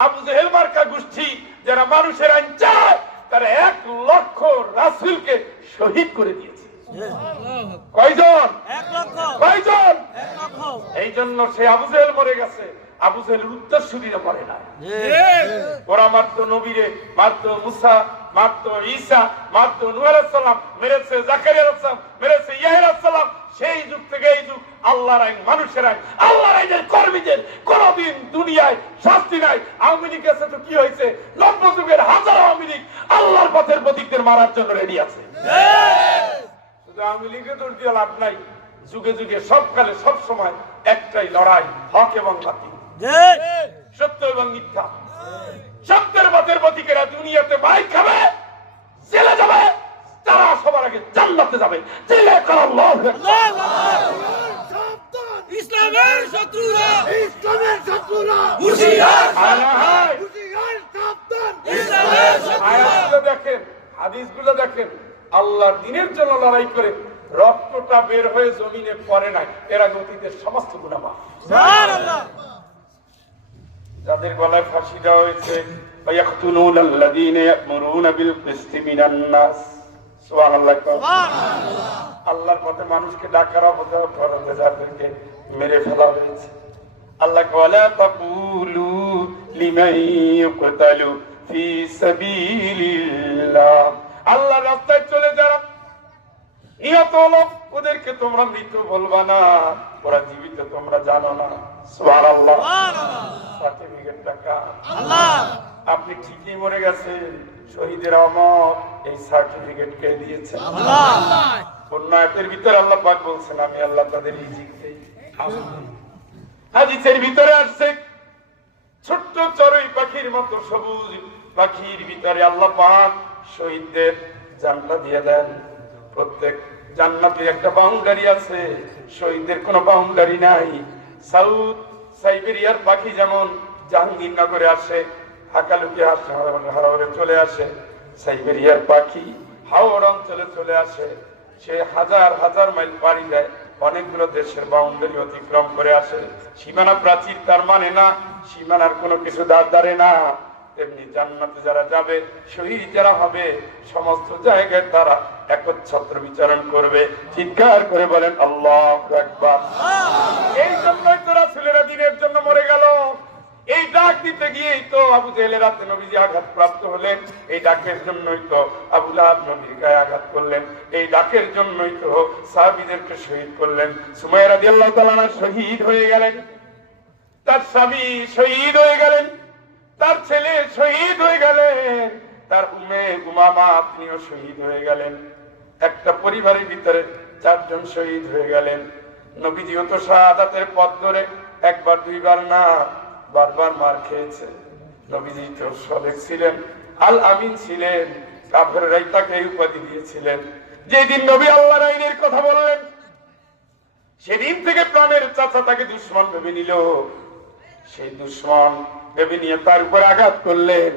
আবু জেহেল মার্কা গোষ্ঠী যারা মানুষের আইন চায় তারা 1 লক্ষ রাসূলকে শহীদ করে দিয়েছে। কয়জন? 1 লক্ষ। কয়জন? 1 লক্ষ। এই জন্য সে আবু জেহেল মরে গেছে, আবু জেহেলের উত্তরসূরিরা মরে না। ওরা মারতো নবীরে, মারতো মুসা, মারতো ঈসা, মারতো নূহ আলাইহিস সালাম, মেরেছে জাকারিয়া আলাইহিস সালাম, মেরেছে ইয়াহইয়া আলাইহিস সালাম। সেই যুগ থেকে এই যুগ আল্লাহর আইন, মানুষের আইন, আল্লাহর আইনের কর্মীদের কোনদিন দুনিয়ায় শাস্তি নাই। আওয়ামী লীগ আছে তো কি হয়েছে? নব্য যুগের হাজার আওয়ামী লীগ আল্লাহর পথের প্রতীকদের মারার জন্য রেডি আছে। শুধু আওয়ামী লীগের দোষ দিয়ে লাভ নাই। যুগে যুগে সবকালে সব সময় একটাই লড়াই, হক এবং বাতিল, সত্য এবং মিথ্যা। সত্যের পথের প্রতীকেরা দুনিয়াতে মাইর খাবে, জেলে যাবে, তারা সবার আগে জান্নাতে যাবে। জেলে কর আল্লাহু আকবার। ইসলামের শত্রুরা, ইসলামের শত্রুরা হুঁশিয়ার, আল্লাহ হুঁশিয়ার, সাবধান। ইসলামের শত্রুরা। আয়াতগুলো দেখেন, হাদিসগুলো দেখেন, আল্লাহর দ্বীনের জন্য লড়াই করে রক্তটা বের হয়ে জমিনে পড়ে নাই। এরা অতীতের সমস্ত গুনাহ মাফ। সুবহানাল্লাহ। যাদের গলায় ফাঁসি দেওয়া হয়েছে, ওয়ায়াকতুলুনা আল্লাযীনা ইয়া'মুরুনা বিল কিসতি মিনান নাস। সুবহানাল্লাহ। সুবহানাল্লাহ। আল্লাহর পথে মানুষকে ডাকার অবদানে যাদেরকে মেরে ফেলা হয়েছে। আল্লাহ ওয়ালা তাকুলু লিমান ইউকতালু ফি সাবিলিল্লাহ। আল্লাহর রাস্তায় চলে যারা নিহত হলো ওদেরকে তোমরা মৃত বলবা না, ওরা জীবিত তোমরা জানো না। সুবহানাল্লাহ। সার্টিফিকেট টাকা আল্লাহ। আপনি ঠিকই মরে গেছেন, শহীদের অমর, এই সার্টিফিকেট কে দিয়েছে? আল্লাহ। অন্য আয়াতের ভিতরে আল্লাহ পাক বলছেন আমি আল্লাহ তাদের রিজিক দেই। হাদিসের ভিতরে আসছে ছোট্ট চড়ুই পাখির মতো সবুজ পাখির ভিতরে আল্লাহ পাক শহীদদের জানটা দিয়ে দেন। প্রত্যেক জান্নাতের একটা বাউন্ডারি আছে, শহীদদের কোনো বাউন্ডারি নাই। সাউথ সাইবেরিয়ার পাখি যেমন জাহাঙ্গীরনগরে আসে, হাকালুকে আসে, হাওড়ে চলে আসে, সাইবেরিয়ার পাখি হাওড় অঞ্চলে চলে আসে। সে হাজার হাজার মাইল পাড়ি দেয়, অনেকগুলো দেশের বাউন্ডারি অতিক্রম করে আসে। সীমানা প্রাচীর তার মানে না, সীমানার কোনো কিছু দাঁড়ে না। তেমনি জান্নাতে যারা যাবে, শহীদ যারা হবে, সমস্ত জায়গায় তারা একচ্ছত্র বিচরণ করবে। চিৎকার করে বলেন আল্লাহু আকবার। এই জন্যই তো রাসূলেরা দ্বীনের জন্য মরে গেল। এই ডাক দিতে গিয়েই তো আবু জেহেলের হাতে নবীজি আঘাত প্রাপ্ত হলেন। এই ডাকের জন্যই তো আবু লাহাব নবীর গায়ে আঘাত করলেন। এই ডাকের জন্যই তো সাহাবীদেরকে শহীদ করলেন। সুমাইয়া রাদিয়াল্লাহু তাআলা শহীদ হয়ে গেলেন, তার স্বামী শহীদ হয়ে গেলেন, তার ছেলে শহীদ হয়ে গেলেন, তার উম্মে উমামা আপনিও শহীদ হয়ে গেলেন। একটা পরিবারের ভিতরে 4 জন শহীদ হয়ে গেলেন। নবীজিও তো শাহাদাতের পথ ধরে একবার দুইবার না, বারবার মার খেয়েছে। নবীজি তো সাদেক ছিলেন, আল আমিন ছিলেন। কাফেররাই তাকে এই উপাধি দিয়েছিলেন। যেদিন নবী আল্লাহর আইনের কথা বললেন, সেদিন থেকে প্রাণের চাচা তাকে দুশমন ভেবে নিল। সেই দুশমন ভেবে নিয়ে তার উপর আঘাত করলেন।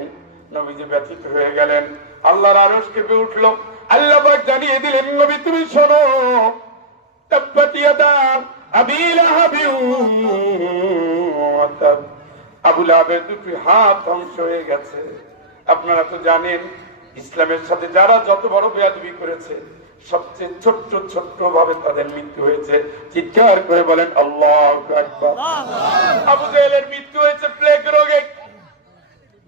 নবীজি ব্যথিত হয়ে গেলেন, আল্লাহর আরশ কেঁপে উঠলো। আল্লাহ পাক জানিয়ে দিলেন, নবী তুমি শোনো, তাব্বাত ইয়াদা আবী লাহাবি ওয়া তাব। আবু লাহাবের 2টি হাত ধ্বংস হয়ে গেছে। আপনারা তো জানেন, ইসলামের সাথে যারা যত বড় বেয়াদবি করেছে, সবচেয়ে ছোট্ট ছোট্ট ভাবে তাদের মৃত্যু হয়েছে। চিৎকার করে বলেন আল্লাহু আকবার। আবু জেহেলের মৃত্যু হয়েছে প্লেগ রোগে।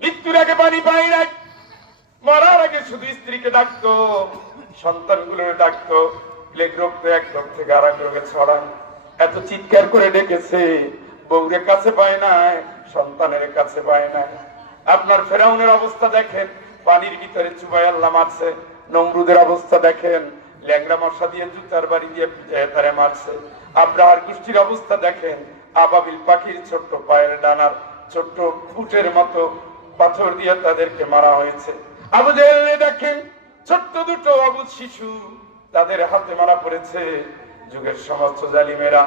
মৃত্যুর আগে পানি পাই নাই, মরার আগে শুধু স্ত্রীকে ডাকতো, সন্তানগুলো ডাকতো। প্লেগ রোগ তো এক রোগ থেকে আরেক রোগে ছড়ায়। এত চিৎকার করে ডেকেছে, বউরের কাছে পায় নাই, সন্তানের কাছে পায় নাই। আপনার ফেরাউনের অবস্থা দেখেন, পানির ভিতরে চুবাই আল্লাহ মারছে। নমরুদের অবস্থা দেখেন, ল্যাংড়া মশা দিয়ে জুতার বাড়ি দিয়ে পিটায় তারে মারছে। আব্রাহার গোষ্ঠীর অবস্থা দেখেন, আবাবিল পাখির ছোট্ট পায়ের ডানার ছোট্ট ফুটের মতো পাথর দিয়ে তাদেরকে মারা হয়েছে। আবু জেহেল দেখেন, ছোট্ট 2টো অবুঝ শিশু, তাদের হাতে মারা পড়েছে। যুগের সমস্ত জালিমেরা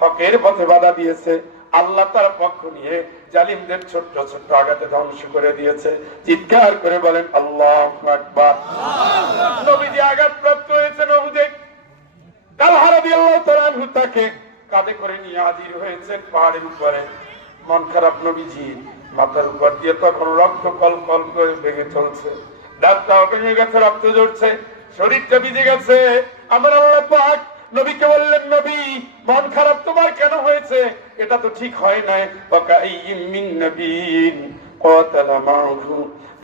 হকের পথে বাধা দিয়েছে, আল্লাহ তার পক্ষ নিয়ে জালিমদের ছোট্ট ছোট্ট আঘাতে ধ্বংস করে দিয়েছে। চিৎকার করে বলেন আল্লাহু আকবার। নবীজি আঘাত প্রাপ্ত হয়েছে, নবীজি তালহা রাদিয়াল্লাহু তাআলা আনহু তাকে কাঁধে করে নিয়ে হাজির হয়েছেন পাহাড়ের উপরে। মন খারাপ নবীজি, মাথার উপর দিয়ে তখন রক্ত কল কল করে ভেঙে চলছে, দাঁতটাও ভেঙে গেছে, রক্ত ঝরছে, শরীরটা ভিজে গেছে। আমার আল্লাহ পাক নবীকে বললেন, নবী মন খারাপ তোমার কেন হয়েছে? এটা তো ঠিক হয় নাই। ওয়াকাইয়িম মিন নাবিয়্যিন قاتل معه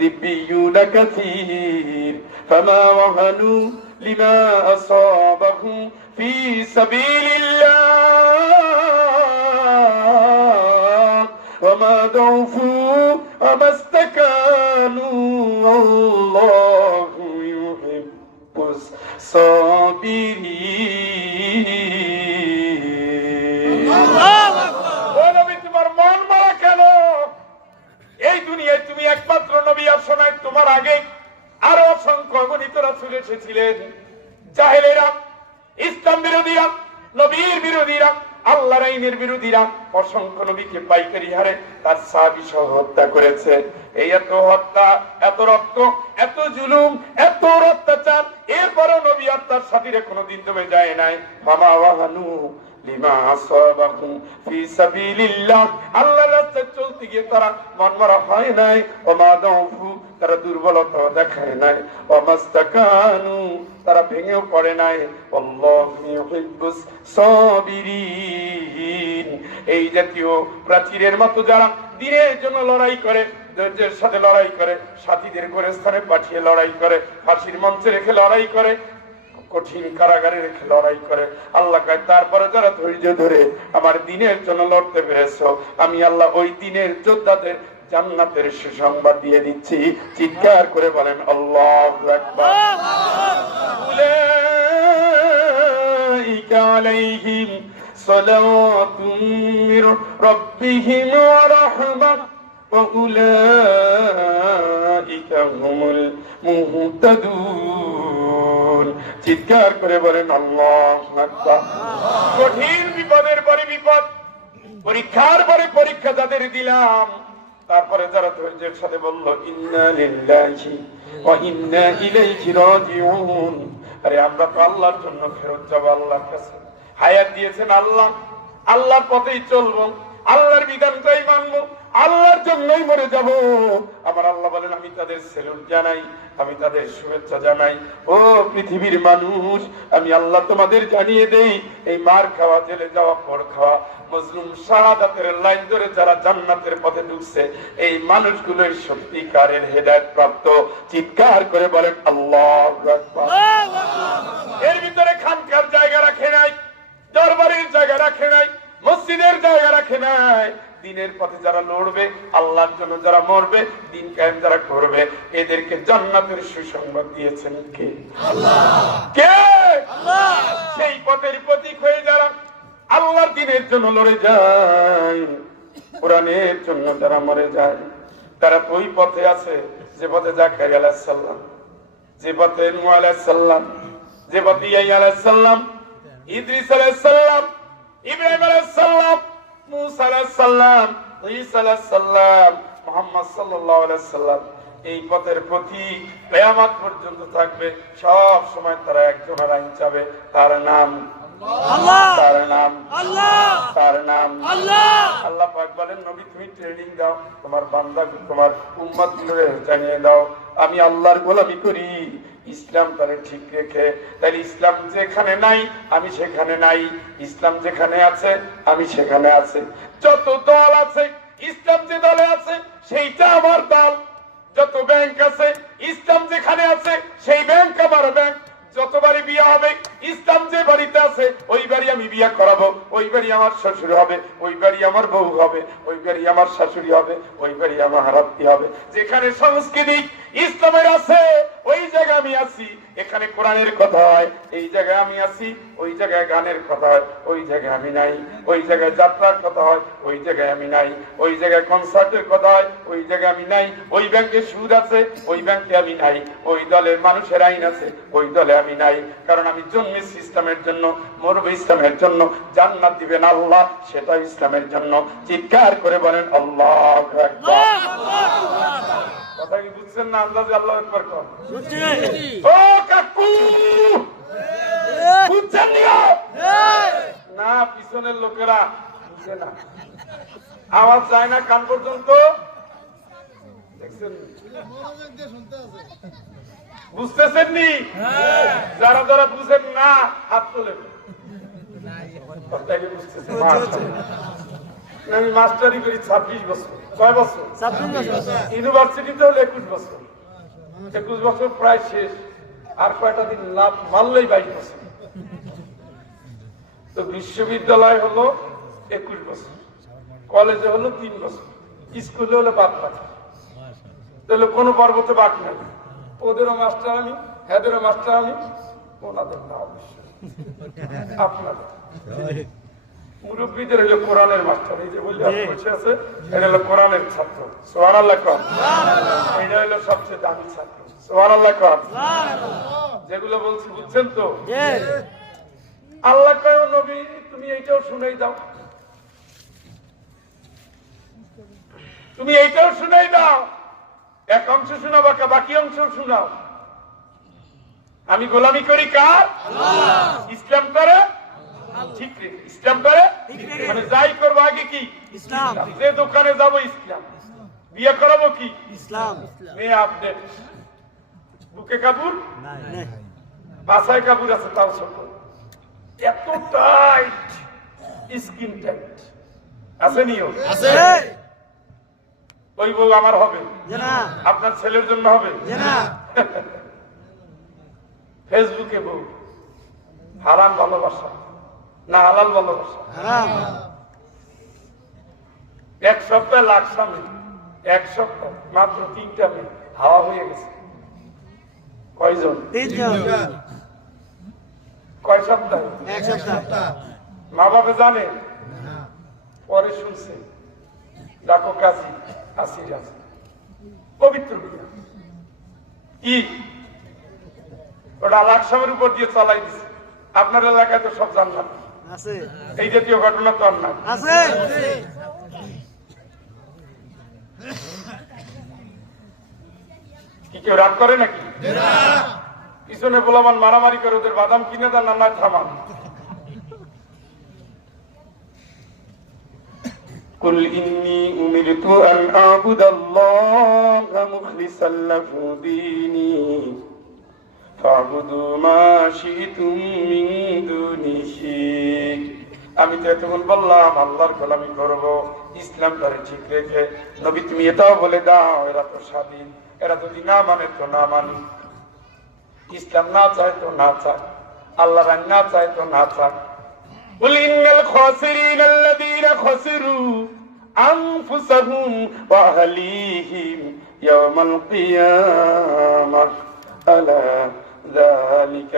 ربيون كثير فما وهنوا لما أصابهم في سبيل الله وما ضعفوا وما استكانوا والله يحب الصابرين। তোমার মন মারা কেন? এই দুনিয়ায় তুমি একমাত্র নবী আসো নাই, তোমার আগে আরো অসংখ্য অগণিত রাসূল এসেছিলেন। জাহেলেরা, ইসলাম বিরোধীরা, নবীর বিরোধীরা, আল্লাহর আইনের বিরোধীরা অসংখ্য নবীকে পাইকারি হারে তার সাহাবী সহ হত্যা করেছে। এই এত হত্যা, এত রক্ত, এত জুলুম, এত অত্যাচার, এরপরও নবী আর তার সাথীরা কোনোদিন দমে যায় নাই। মামা ওয়াহানু লিমা আসাবাহুম ফি সাবিলিল্লাহ, আল্লাহর রাস্তায় চলতে গিয়ে তারা মনমরা হয় নাই। ওমা দাউফু, তারা দুর্বলতা দেখায় নাই। ওমাস্তাকানু, তারা ভেঙেও পড়ে নাই। আল্লাহু ইউহিব্বুস সাবিরিন। এই জাতীয় প্রাচীরের মতো যারা দিনের জন্য লড়াই করে, ধৈর্যের সাথে লড়াই করে, সাথীদের গোরস্থানে পাঠিয়ে লড়াই করে, ফাঁসির মঞ্চে রেখে লড়াই করে, কঠিন কারাগারে রেখে লড়াই করে, আল্লাহ কয় তারপরে যারা ধৈর্য ধরে আমার দিনের জন্য লড়তে পেরেছো, আমি আল্লাহ ওই দিনের যোদ্ধাদের জান্নাতের সুসংবাদ দিয়ে দিচ্ছি। চিৎকার করে বলেন আল্লাহু আকবার। উলাইকা আলাইহিম সালাতুম মির রাব্বিহিম ওয়া রাহমাহ ওয়া উলাইকা হুমুল মুহতাদুন। চিৎকার করে বলেন আল্লাহু আকবার। কঠিন বিপদের পরে বিপদ, পরীক্ষার পরে পরীক্ষা যাদের দিলাম, তারপরে যারা ধৈর্যের সাথে বলল ইন্না লিল্লাহি ওয়া ইন্না ইলাইহি রাজিউন, আরে আমরা তো আল্লাহর জন্য ফেরত যাব আল্লাহর কাছে। হায়াত দিয়েছেন আল্লাহ, আল্লাহর পথেই চলবো, আল্লাহর বিধানটাই মানবো, আল্লাহর জন্যই মরে যাব। আমার আল্লাহ বলেন আমি তাদের সেলুট জানাই, আমি তাদের শুভেচ্ছা জানাই। ও পৃথিবীর মানুষ, আমি আল্লাহ তোমাদের জানিয়ে দেই, এই মার খাওয়া, জেলে যাওয়া, পর খাওয়া, মজলুম শাহাদাতের লাইন ধরে যারা জান্নাতের পথে ঢুকছে, এই মানুষগুলোই সত্যিকারের হেদায়েত প্রাপ্ত। চিৎকার করে বলেন আল্লাহু আকবার। এর ভিতরে খানকার জায়গা রাখে নাই, দরবারের জায়গা রাখে নাই, মসজিদের জায়গা রাখে নাই। দিনের পথে যারা লড়বে, আল্লাহর জন্য যারা মরবে, দিন কায়েম যারা করবে, এদেরকে জান্নাতের সুসংবাদ দিয়েছেন কে? আল্লাহ। কে? আল্লাহ। সেই পথের প্রতীক হয়ে যারা আল্লাহর দিনের জন্য লড়ে যায়, কোরআনের জন্য যারা মরে যায়, তারা তো ওই পথে আছে যে পথে জাকারিয়া আলাইহিস সালাম, যে পথে নূহ আলাইহিস সালাম, যে পথে ইয়াহইয়া আলাইহিস সালাম, ইদ্রিস আলাইহিস সালাম, ইব্রাহিম আলাইহিস সালাম, মুসা আলাইহিস সালাম, ঈসা আলাইহিস সালাম, মুহাম্মদ সাল্লাল্লাহু আলাইহি সাল্লাম, এই পথের প্রতি কিয়ামত পর্যন্ত থাকবে। সব সময় তারা একজনের আইন চাবে, তার নাম আল্লাহ, তার নাম আল্লাহ, তার নাম আল্লাহ। আল্লাহ পাক বলেন নবী তুমি ট্রেনিং দাও, তোমার বান্দা, তোমার উম্মতকে জানিয়ে দাও আমি আল্লাহর গোলামি করি, ইসলাম তারে ঠিক রেখে। তাই ইসলাম যেখানে নাই আমি সেখানে নাই, ইসলাম যেখানে আছে আমি সেখানে আছে। যত দল আছে, ইসলাম যে দলে আছে সেইটা আমার দল। যত ব্যাংক আছে, ইসলাম যেখানে আছে সেই ব্যাংক আমার ব্যাংক। যত বাড়ি বিয়ে হবে, ইসলাম যে বাড়িতে আছে ওই বাড়ি আমি বিয়ে করাবো, ওই বাড়ি আমার শ্বশুর হবে, ওই বাড়ি আমার বউ হবে, ওই বাড়ি আমার শাশুড়ি হবে, ওই বাড়ি আমার হারাত্তি হবে। যেখানে সংস্কৃতি ইসলামের আছে ওই জায়গায় আমি আছি। এখানে কোরআনের কথা হয় এই জায়গায় আমি আছি, ওই জায়গায় গানের কথা হয় ওই জায়গায় আমি নাই, ওই জায়গায় যাত্রার কথা হয় ওই জায়গায় আমি নাই, ওই জায়গায় কনসার্টের কথা হয় ওই জায়গায় আমি নাই, ওই ব্যাংকে সুদ আছে ওই ব্যাংকে আমি নাই, ওই দলের মানুষের আইন আছে ওই দলে আমি নাই। কারণ আমি জন্মেছি ইসলামের জন্য, মরবো ইসলামের জন্য, জান্নাত দিবেন আল্লাহ সেটা ইসলামের জন্য। চিৎকার করে বলেন আল্লাহু আকবার। কথা কি বুঝছেন না? আন্দাজে আল্লাহু আকবার কর। ও কাকু বুঝছেন না? পিছনের লোকেরা বুঝে না, আওয়াজ যায় না কান পর্যন্ত, বুঝতেছেন বুঝতেছেন নি? যারা যারা বুঝেন না হাত তোলেন। কথাটা বুঝতেছেন? মাশাআল্লাহ। আমি মাস্টারি করি 26 বছর। কয় বছর? 26 বছর। ইউনিভার্সিটিতে হলো 21 বছর। 21 বছর প্রায় শেষ। আর কয়টা দিন লাভ মারলেই 22 বছর। তো বিশ্ববিদ্যালয় হলো 21 বছর, কলেজে হলো 3 বছর, স্কুলে হলো 5 বছর। তাহলে কোনো পর্বতে বাক নাই। ওদেরও মাস্টার আমি, এদেরও মাস্টার আমি, ওনাদের না অবশ্যই আপনাদের। মুরব্বীদের হলো কোরআনের মাস্টার। এই যে বললে বসে আছে, এটা হলো কোরআনের ছাত্র। সুবহানাল্লাহ কর। এটা হলো সবচেয়ে দামি ছাত্র। সুবহানাল্লাহ কর। যেগুলো বলছি বুঝছেন তো? আল্লাহ কয়, নবী তুমি এইটাও শুনাই দাও, তুমি এইটাও শুনাই দাও। এক অংশ শোনাবা, বাকি অংশ শোনাও। আমি গোলামি করি কার? ইসলাম করে ঠিক রে, ইসলাম করে মানে যাই করবো আগে কি ইসলাম। যে দোকানে যাবো ইসলাম, বিয়ে করাবো কি ইসলাম। মেয়ে আপডেট, বুকে কাপড় নাই। বাসায় কাপড় আছে তাও ছোট, এত টাইট স্কিন টাইট আছে নিও আছে। ওই বউ আমার হবে যে না। আপনার ছেলের জন্য হবে যে না। ফেসবুকে বউ, হারাম ভালোবাসা না হালাল ভালোবাসা? হারাম। এক সপ্তাহ লাখ স্বামী, এক সপ্তাহ মাত্র 3টা মেয়ে হাওয়া হয়ে গেছে। কয়জন? 3 জন। কয় সপ্তাহ? এক সপ্তাহ। মা বাবা জানে? পরে শুনছে ডাকো কাজী আসির আছে পবিত্র বিয়ে। কি ওটা লাখ স্বামীর উপর দিয়ে চালাই দিছে। আপনার এলাকায় তো সব জানলাম আছে। এই জাতীয় ঘটনা তো আর নাই। আছে। কি কেউ রাগ করে নাকি? পিছনে বলামান মারামারি করে ওদের বাদাম কিনে দেন, না থামান। কুল ইন্নী উমিরতু আন আ'বুদাল্লাহা মুখলিসান লাহু দীনি ফা'বুদু মা শি'তুম মিন দুনিহি। আমি তো এতক্ষণ বললাম আল্লাহর গোলামি করব, ইসলামটারে ঠিক রেখে। নবী তুমি এটাও বলে দাও এরা তো স্বাধীন, এরা যদি না মানে তো না মানি, ইসলাম না চায় তো না চায়, আল্লাহ না চায় তো না চায়। قل إن الخاسرين الذين خسروا أنفسهم وأهليهم يوم القيامة ألا ذلك